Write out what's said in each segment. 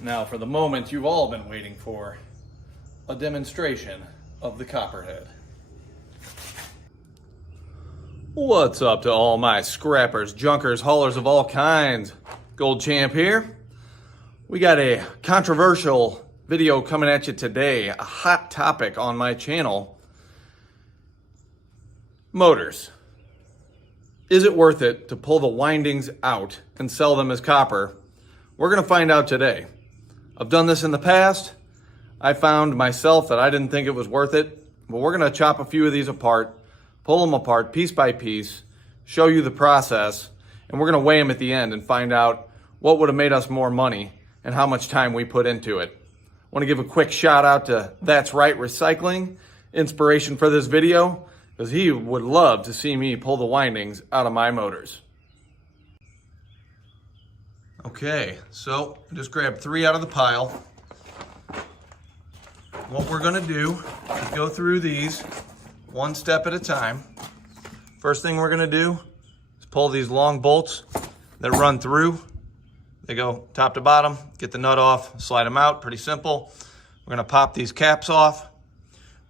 Now for the moment you've all been waiting for, a demonstration of the copperhead. What's up to all my scrappers, junkers, haulers of all kinds? Gold Champ here. We got a controversial video coming at you today, a hot topic on my channel. Motors. Is it worth it to pull the windings out and sell them as copper? We're gonna find out today. I've done this in the past. I found myself that I didn't think it was worth it, but we're gonna chop a few of these apart, pull them apart piece by piece, show you the process, and we're gonna weigh them at the end and find out what would have made us more money and how much time we put into it. I wanna give a quick shout out to That's Right Recycling, inspiration for this video, because he would love to see me pull the windings out of my motors. Okay, so just grab 3 out of the pile. What we're gonna do is go through these one step at a time. First thing we're gonna do is pull these long bolts that run through. They go top to bottom, get the nut off, slide them out, pretty simple. We're gonna pop these caps off.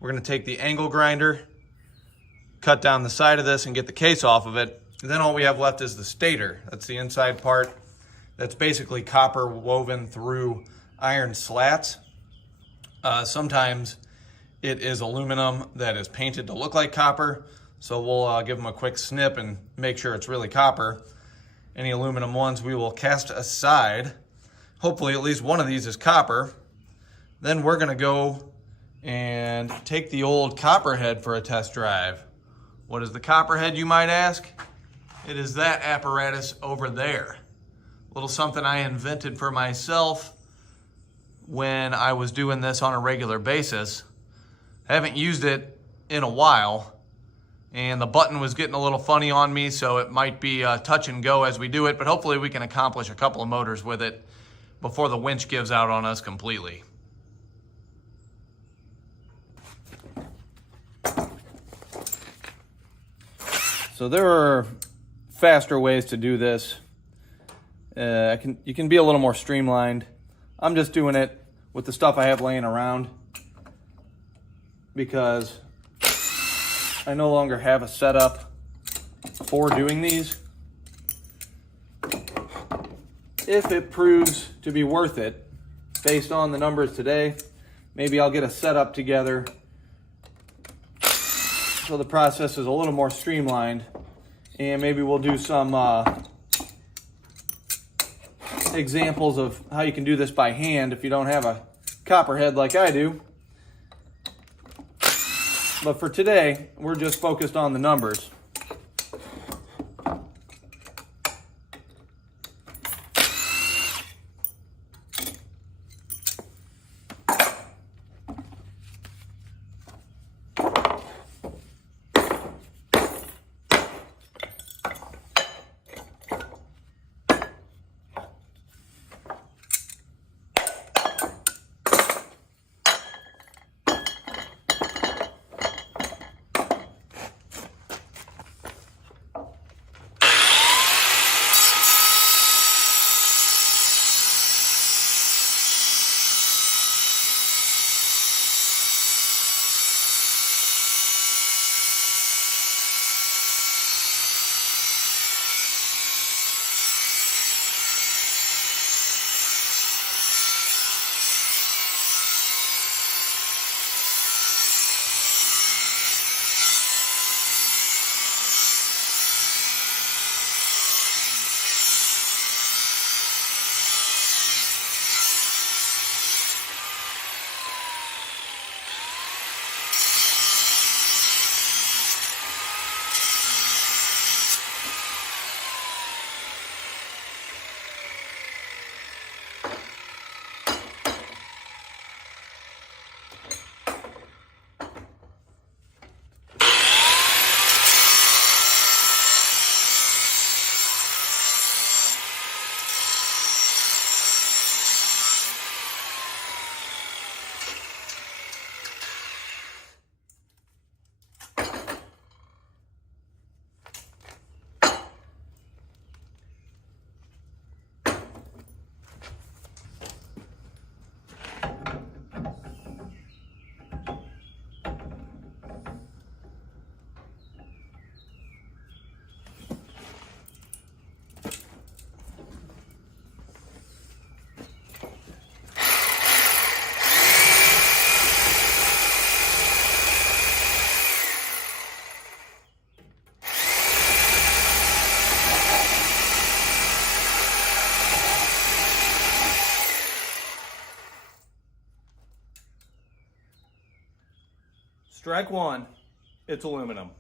We're gonna take the angle grinder, cut down the side of this and get the case off of it. And then all we have left is the stator. That's the inside part. That's basically copper woven through iron slats. Sometimes it is aluminum that is painted to look like copper. So we'll give them a quick snip and make sure it's really copper. Any aluminum ones we will cast aside. Hopefully at least one of these is copper. Then we're gonna go and take the old copperhead for a test drive. What is the copperhead, you might ask? It is that apparatus over there. A little something I invented for myself when I was doing this on a regular basis. I haven't used it in a while, and the button was getting a little funny on me, so it might be touch and go as we do it, but hopefully we can accomplish a couple of motors with it before the winch gives out on us completely. So there are faster ways to do this. You can be a little more streamlined. I'm just doing it with the stuff I have laying around because I no longer have a setup for doing these. If it proves to be worth it, based on the numbers today, maybe I'll get a setup together so the process is a little more streamlined, and maybe we'll do some examples of how you can do this by hand if you don't have a copperhead like I do. But for today, we're just focused on the numbers. Strike one, it's aluminum.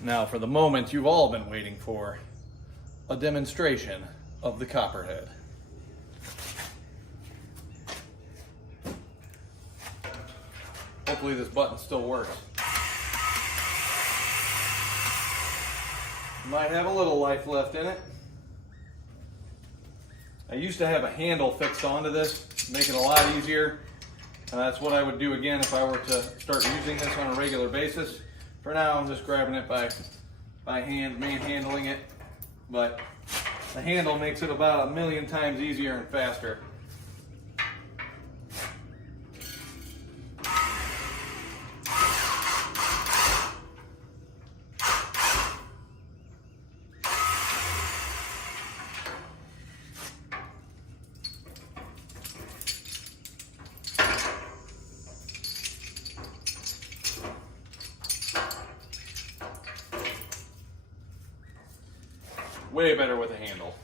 Now for the moment you've all been waiting for, a demonstration of the Copperhead. Hopefully this button still works. Might have a little life left in it. I used to have a handle fixed onto this, make it a lot easier. And that's what I would do again if I were to start using this on a regular basis. For now, I'm just grabbing it by hand, manhandling it. But the handle makes it about 1,000,000 times easier and faster. way better with a handle.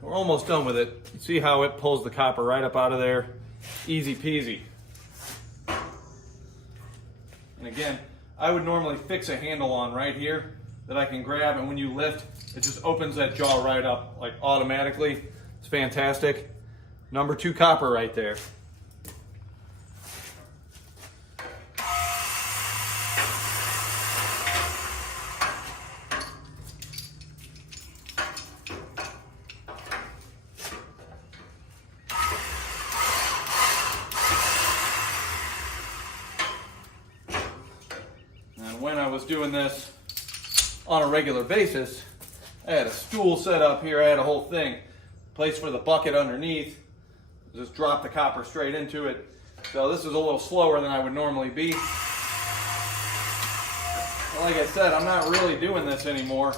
We're almost done with it. You see how it pulls the copper right up out of there? Easy peasy. And again, I would normally fix a handle on right here that I can grab, and when you lift, it just opens that jaw right up, like automatically. It's fantastic. Number 2 copper right there. When I was doing this on a regular basis, I had a stool set up here, I had a whole thing, place for the bucket underneath, just drop the copper straight into it. So this is a little slower than I would normally be. But like I said, I'm not really doing this anymore,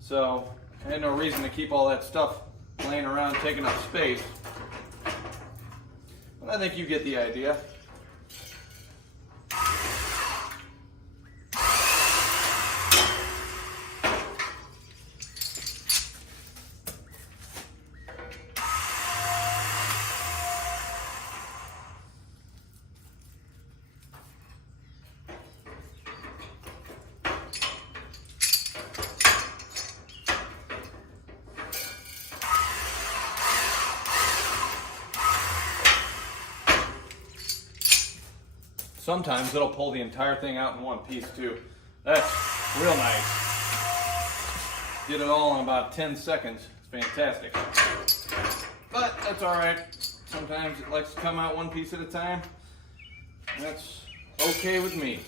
so I had no reason to keep all that stuff laying around taking up space. But I think you get the idea. Sometimes it'll pull the entire thing out in one piece too. That's real nice. Did it all in about 10 seconds. It's fantastic. But that's all right. Sometimes it likes to come out one piece at a time. That's okay with me.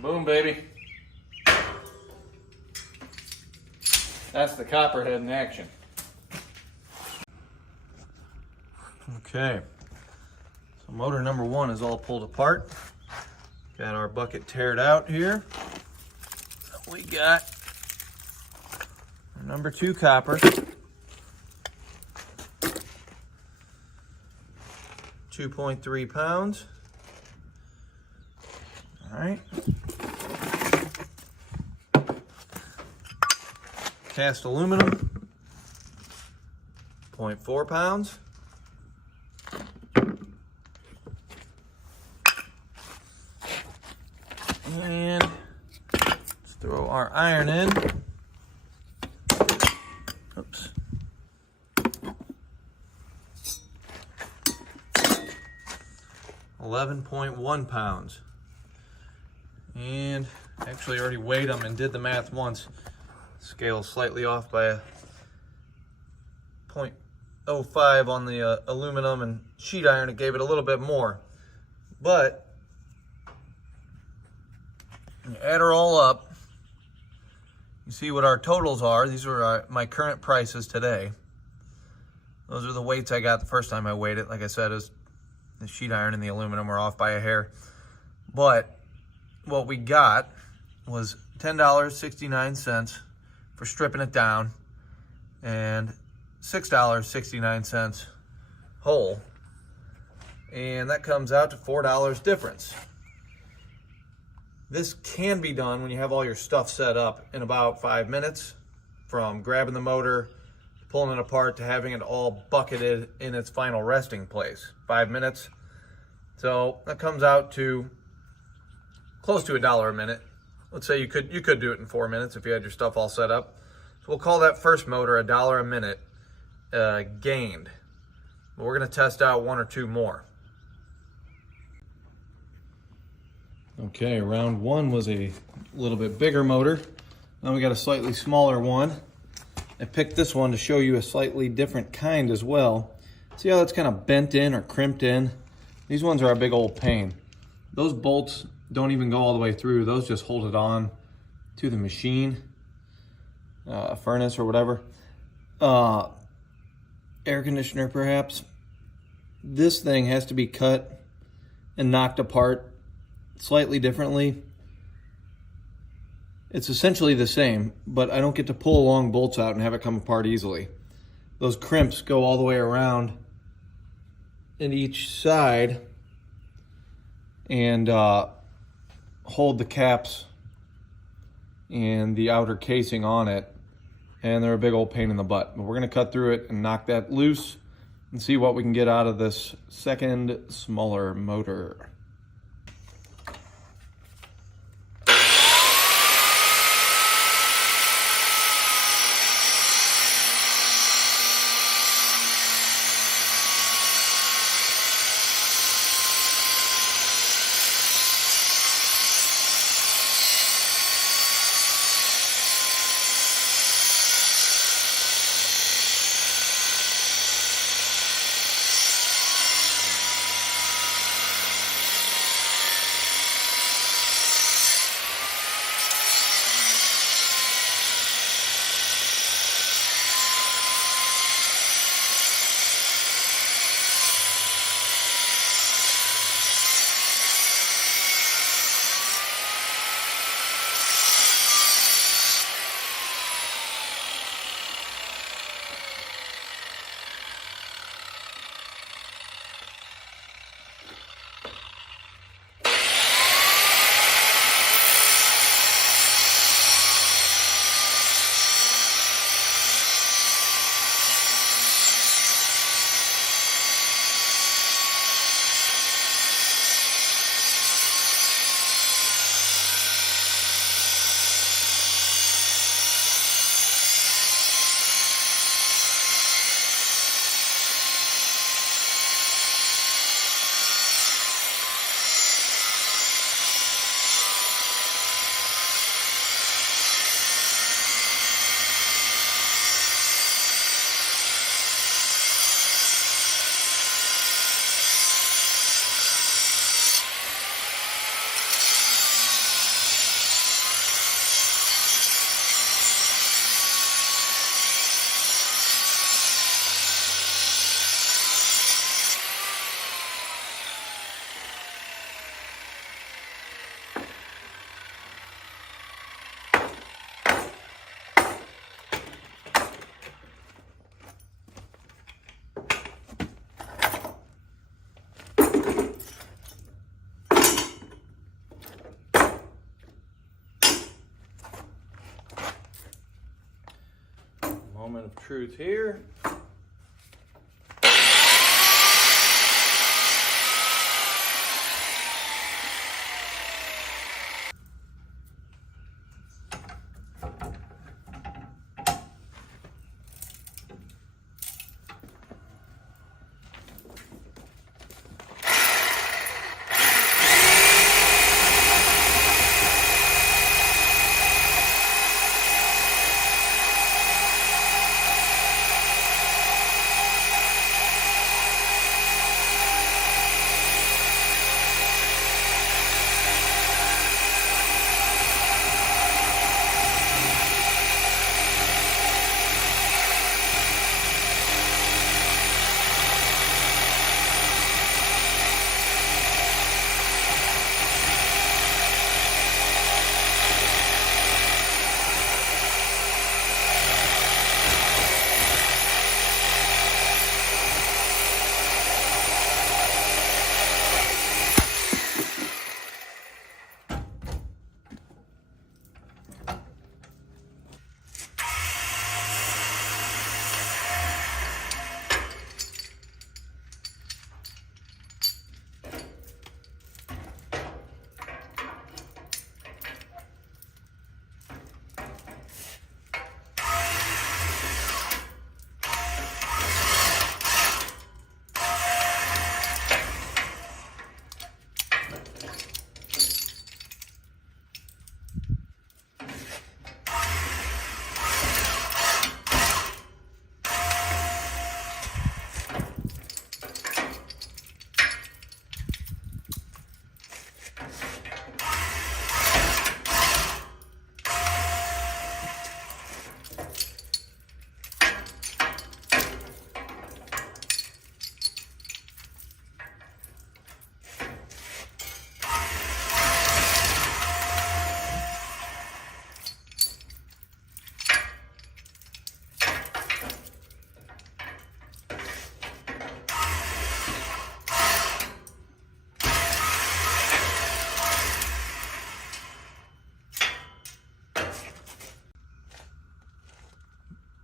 Boom, baby. That's the copperhead in action. Okay, so motor number 1 is all pulled apart. Got our bucket teared out here. We got our number 2 copper. 2.3 pounds. All right. Cast aluminum, 0.4 pounds. And let's throw our iron in. Oops. $11.1 pounds. And actually already weighed them and did the math once. Scale slightly off by a 0.05 on the aluminum and sheet iron. It gave it a little bit more. But you add her all up, you see what our totals are. These are my current prices today. Those are the weights I got the first time I weighed it. Like I said, the sheet iron and the aluminum were off by a hair. But what we got was $10.69 for stripping it down and $6.69 whole. And that comes out to $4 difference. This can be done when you have all your stuff set up in about 5 minutes, from grabbing the motor, pulling it apart, to having it all bucketed in its final resting place. 5 minutes. So that comes out to close to $1 a minute. Let's say you could do it in 4 minutes if you had your stuff all set up. So we'll call that first motor $1 a minute gained. But we're going to test out 1 or 2 more. Okay, round 1 was a little bit bigger motor. Now we got a slightly smaller one. I picked this one to show you a slightly different kind as well. See how that's kind of bent in or crimped in? These ones are a big old pain. Those bolts don't even go all the way through. Those just hold it on to the machine, a furnace or whatever. Air conditioner perhaps. This thing has to be cut and knocked apart slightly differently. It's essentially the same, but I don't get to pull long bolts out and have it come apart easily. Those crimps go all the way around in each side and hold the caps and the outer casing on it, and they're a big old pain in the butt. But we're gonna cut through it and knock that loose and see what we can get out of this second smaller motor. Moment of truth here.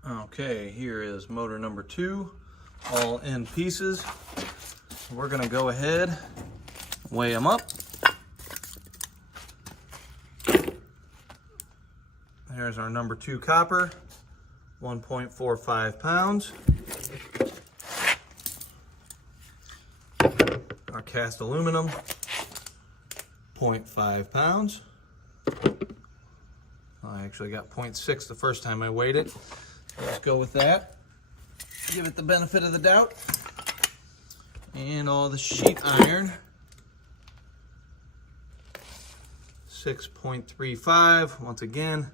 Okay, here is motor number 2, all in pieces. We're gonna go ahead, weigh them up. There's our number 2 copper, 1.45 pounds. Our cast aluminum, 0.5 pounds. I actually got 0.6 the first time I weighed it. Let's go with that. Give it the benefit of the doubt. And all the sheet iron, 6.35. Once again,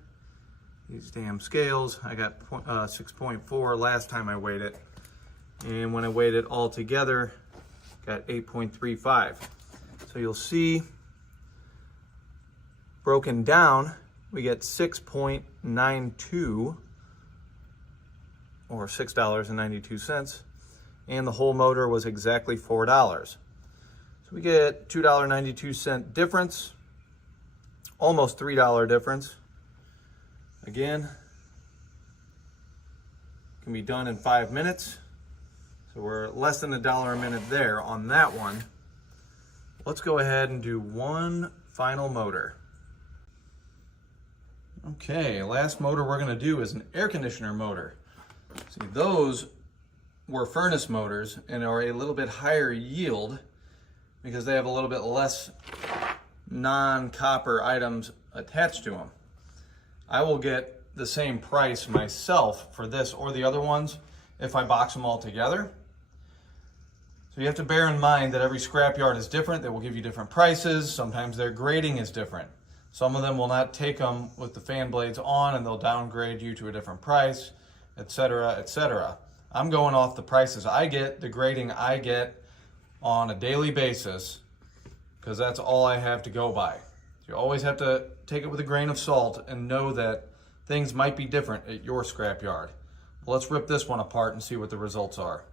these damn scales. I got 6.4 last time I weighed it. And when I weighed it all together, got 8.35. So you'll see, broken down, we get 6.92 or $6.92. And the whole motor was exactly $4. So we get $2.92 difference, almost $3 difference. Again, can be done in 5 minutes. So we're less than $1 a minute there on that one. Let's go ahead and do one final motor. Okay, last motor we're gonna do is an air conditioner motor. See, those were furnace motors and are a little bit higher yield because they have a little bit less non-copper items attached to them. I will get the same price myself for this or the other ones if I box them all together. So you have to bear in mind that every scrapyard is different. They will give you different prices. Sometimes their grading is different. Some of them will not take them with the fan blades on and they'll downgrade you to a different price, etc., etc. I'm going off the prices I get, the grading I get on a daily basis, because that's all I have to go by. You always have to take it with a grain of salt and know that things might be different at your scrapyard. Well, let's rip this one apart and see what the results are.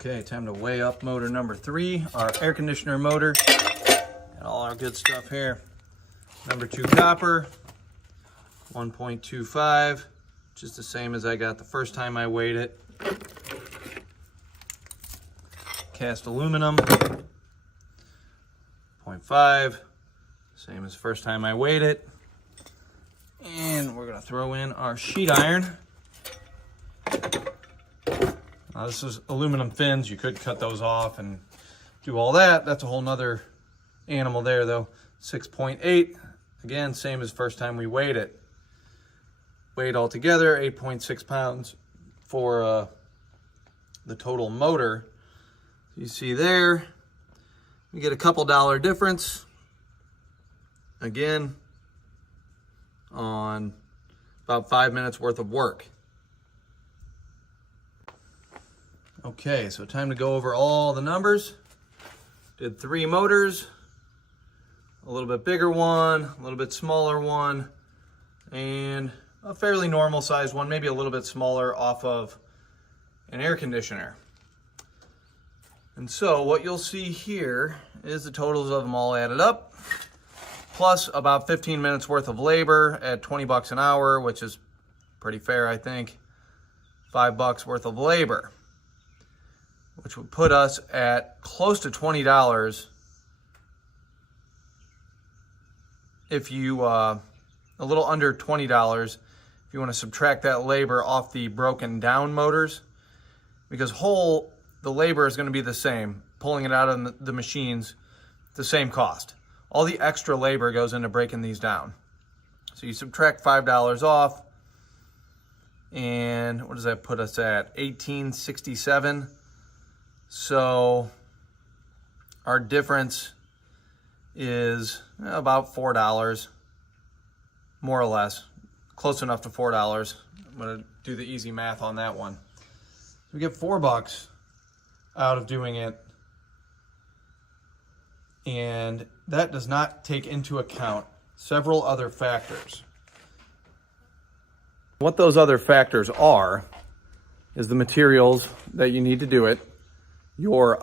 Okay, time to weigh up motor number 3, our air conditioner motor. Got all our good stuff here. Number 2 copper, 1.25, just the same as I got the first time I weighed it. Cast aluminum, 0.5, same as first time I weighed it. And we're gonna throw in our sheet iron. Now this is aluminum fins. You could cut those off and do all that. That's a whole nother animal there though. 6.8, again, same as first time we weighed it. Weighed all together, 8.6 pounds for the total motor. You see there, you get a couple dollar difference. Again, on about 5 minutes worth of work. Okay, so time to go over all the numbers. Did 3 motors, a little bit bigger one, a little bit smaller one, and a fairly normal sized one, maybe a little bit smaller off of an air conditioner. And so what you'll see here is the totals of them all added up, plus about 15 minutes worth of labor at 20 bucks an hour, which is pretty fair, I think. $5 worth of labor, which would put us at close to $20 if you, a little under $20 if you want to subtract that labor off the broken down motors, because the labor is going to be the same, pulling it out of the machines, the same cost. All the extra labor goes into breaking these down. So you subtract $5 off, and what does that put us at? $18.67. So our difference is about $4, more or less, close enough to $4. I'm gonna do the easy math on that one. So we get $4 out of doing it, and that does not take into account several other factors. What those other factors are is the materials that you need to do it, your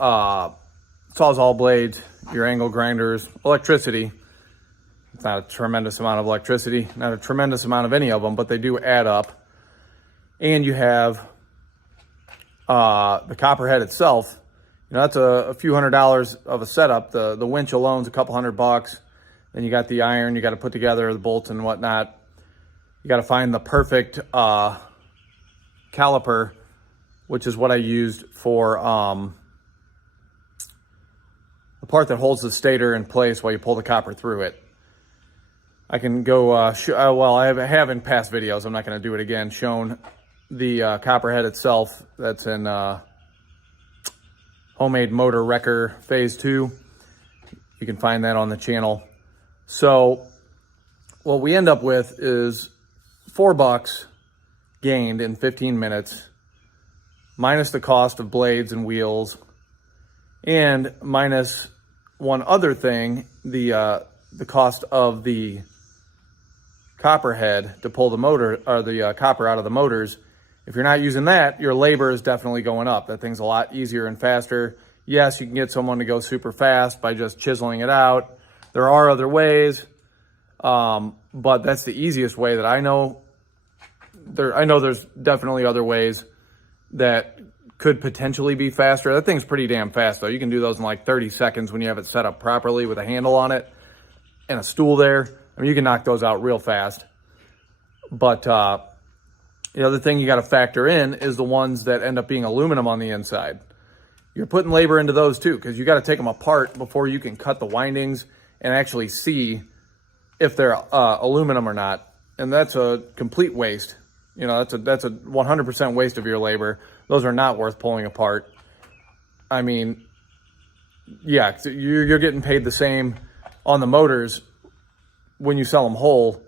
Sawzall blades, your angle grinders, electricity. It's not a tremendous amount of electricity, not a tremendous amount of any of them, but they do add up. And you have the copperhead itself. You know, that's a few $100s of a setup. The winch alone's a couple $100. Then you got the iron you got to put together, the bolts and whatnot. You got to find the perfect caliper, which is what I used for the part that holds the stator in place while you pull the copper through it. I can go, well, I have in past videos, I'm not going to do it again, shown the copperhead itself. That's in Homemade Motor Wrecker Phase 2. You can find that on the channel. So what we end up with is $4 gained in 15 minutes, minus the cost of blades and wheels, and minus one other thing, the cost of the copperhead to pull the motor, or the copper out of the motors. If you're not using that, your labor is definitely going up. That thing's a lot easier and faster. Yes, you can get someone to go super fast by just chiseling it out. There are other ways, but that's the easiest way that I know. I know there's definitely other ways that could potentially be faster. That thing's pretty damn fast though. You can do those in like 30 seconds when you have it set up properly with a handle on it and a stool there. I mean, you can knock those out real fast. But the other thing you got to factor in is the ones that end up being aluminum on the inside. You're putting labor into those too, because you got to take them apart before you can cut the windings and actually see if they're aluminum or not. And that's a complete waste. You know, that's a 100% waste of your labor. Those are not worth pulling apart. I mean, yeah, you're getting paid the same on the motors when you sell them whole,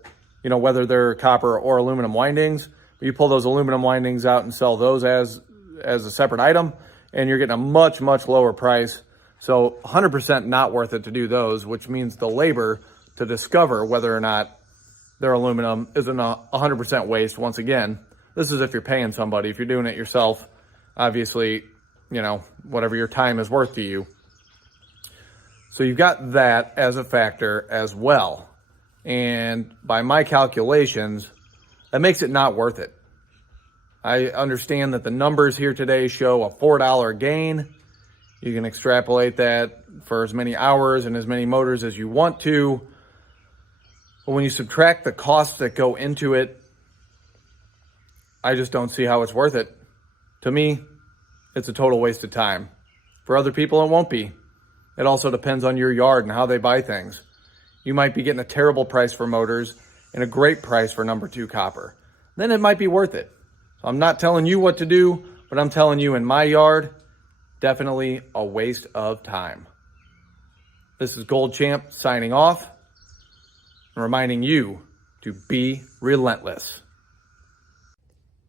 you know, whether they're copper or aluminum windings. You pull those aluminum windings out and sell those as a separate item, and you're getting a much, much lower price. So 100% not worth it to do those, which means the labor to discover whether or not they're aluminum isn't a 100% waste. Once again, this is if you're paying somebody. If you're doing it yourself, obviously whatever your time is worth to you. So you've got that as a factor as well. And by my calculations, that makes it not worth it. I understand that the numbers here today show a $4 gain. You can extrapolate that for as many hours and as many motors as you want to. But when you subtract the costs that go into it, I just don't see how it's worth it. To me, it's a total waste of time. For other people, it won't be. It also depends on your yard and how they buy things. You might be getting a terrible price for motors and a great price for number 2 copper. Then it might be worth it. So I'm not telling you what to do, but I'm telling you in my yard, definitely a waste of time. This is Gold Champ signing off and reminding you to be relentless.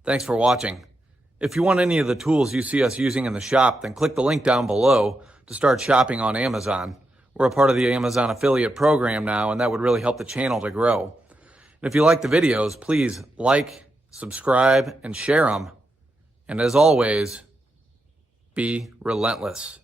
Thanks for watching. If you want any of the tools you see us using in the shop, then click the link down below to start shopping on Amazon. We're a part of the Amazon affiliate program now, and that would really help the channel to grow. And if you like the videos, please like, subscribe, and share them. And as always, be relentless.